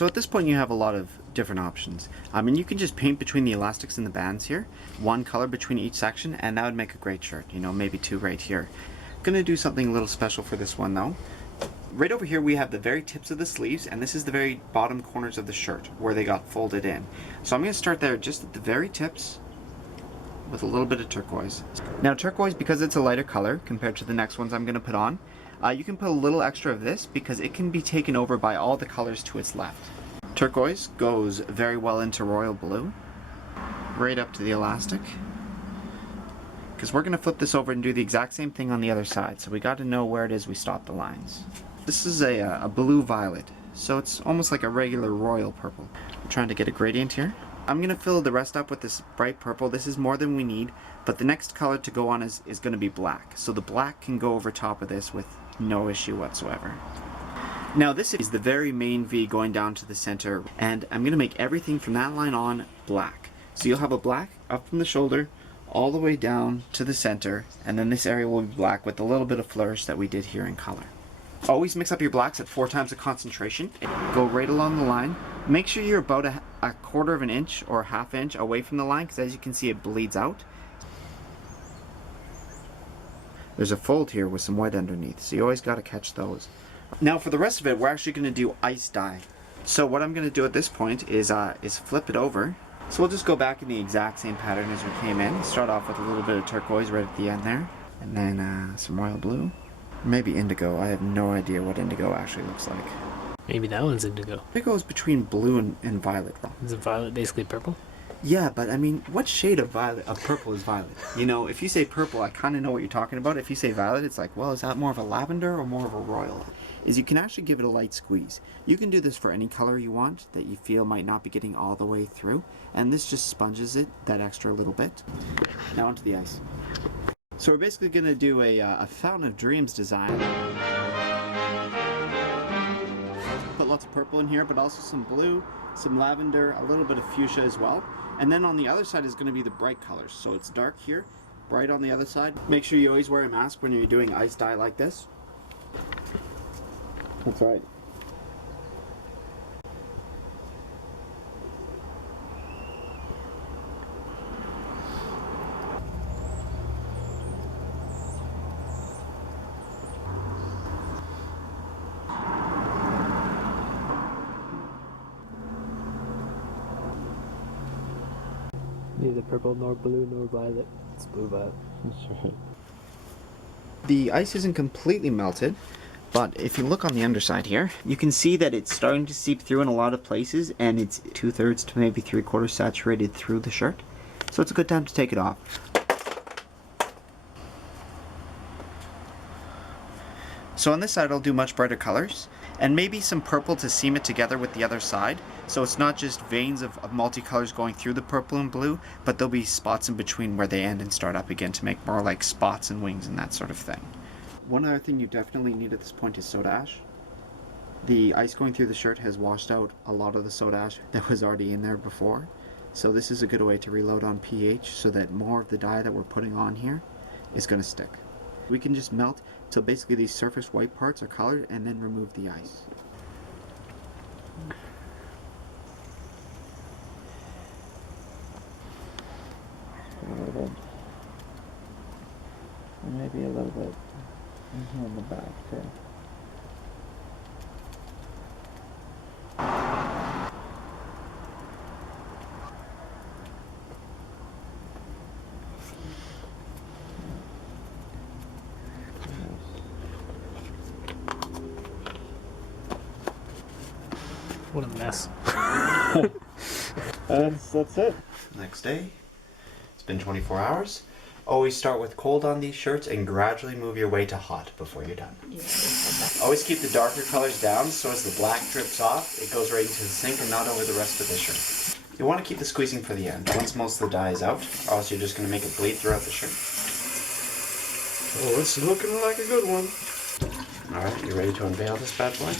So at this point you have a lot of different options. And you can just paint between the elastics and the bands here, one color between each section, and that would make a great shirt. You know, maybe two right here. I'm gonna do something a little special for this one though. Right over here we have the very tips of the sleeves, and this is the very bottom corners of the shirt where they got folded in. So I'm gonna start there just at the very tips with a little bit of turquoise. Now turquoise, because it's a lighter color compared to the next ones I'm gonna put on, you can put a little extra of this because it can be taken over by all the colors to its left. Turquoise goes very well into royal blue, right up to the elastic, because we're going to flip this over and do the exact same thing on the other side, so we got to know where it is we stop the lines. This is a blue violet, so it's almost like a regular royal purple. I'm trying to get a gradient here. I'm going to fill the rest up with this bright purple. This is more than we need, but the next color to go on is going to be black, so the black can go over top of this with no issue whatsoever. Now this is the very main V going down to the center, and I'm going to make everything from that line on black. So you'll have a black up from the shoulder all the way down to the center, and then this area will be black with a little bit of flourish that we did here in color. Always mix up your blacks at 4 times the concentration. Go right along the line. Make sure you're about a quarter of an inch or a half inch away from the line, because as you can see it bleeds out. There's a fold here with some white underneath, so you always got to catch those. Now for the rest of it, we're actually going to do ice dye. So what I'm going to do at this point is flip it over. So we'll just go back in the exact same pattern as we came in. Start off with a little bit of turquoise right at the end there, and then some royal blue, maybe indigo. I have no idea what indigo actually looks like. Maybe that one's indigo. Indigo is between blue and violet. Is it violet basically purple? Yeah, but I mean, what shade of purple is violet? You know, if you say purple, I kind of know what you're talking about. If you say violet, it's like, well, is that more of a lavender or more of a royal? Is you can actually give it a light squeeze. You can do this for any color you want that you feel might not be getting all the way through, and this just sponges it that extra little bit. Now onto the ice. So we're basically going to do a Fountain of Dreams design. Put lots of purple in here, but also some blue, some lavender, a little bit of fuchsia as well. And then on the other side is going to be the bright colors. So it's dark here, bright on the other side. Make sure you always wear a mask when you're doing ice dye like this. That's right. Neither purple nor blue nor violet. It's blue violet. That's right. The ice isn't completely melted, but if you look on the underside here, you can see that it's starting to seep through in a lot of places, and it's 2/3 to maybe 3/4 saturated through the shirt. So it's a good time to take it off. So on this side I'll do much brighter colors, and maybe some purple to seam it together with the other side. So it's not just veins of multicolors going through the purple and blue, but there'll be spots in between where they end and start up again to make more like spots and wings and that sort of thing. One other thing you definitely need at this point is soda ash. The ice going through the shirt has washed out a lot of the soda ash that was already in there before. So this is a good way to reload on pH so that more of the dye that we're putting on here is going to stick. We can just melt till basically these surface white parts are colored and then remove the ice. A little bit. And maybe a little bit on the back too. What a mess. That's it. Next day. It's been 24 hours. Always start with cold on these shirts and gradually move your way to hot before you're done. Yeah. Always keep the darker colors down so as the black drips off, it goes right into the sink and not over the rest of the shirt. You want to keep the squeezing for the end, once most of the dye is out, or else you're just going to make it bleed throughout the shirt. Oh, it's looking like a good one. Alright, you ready to unveil this bad boy?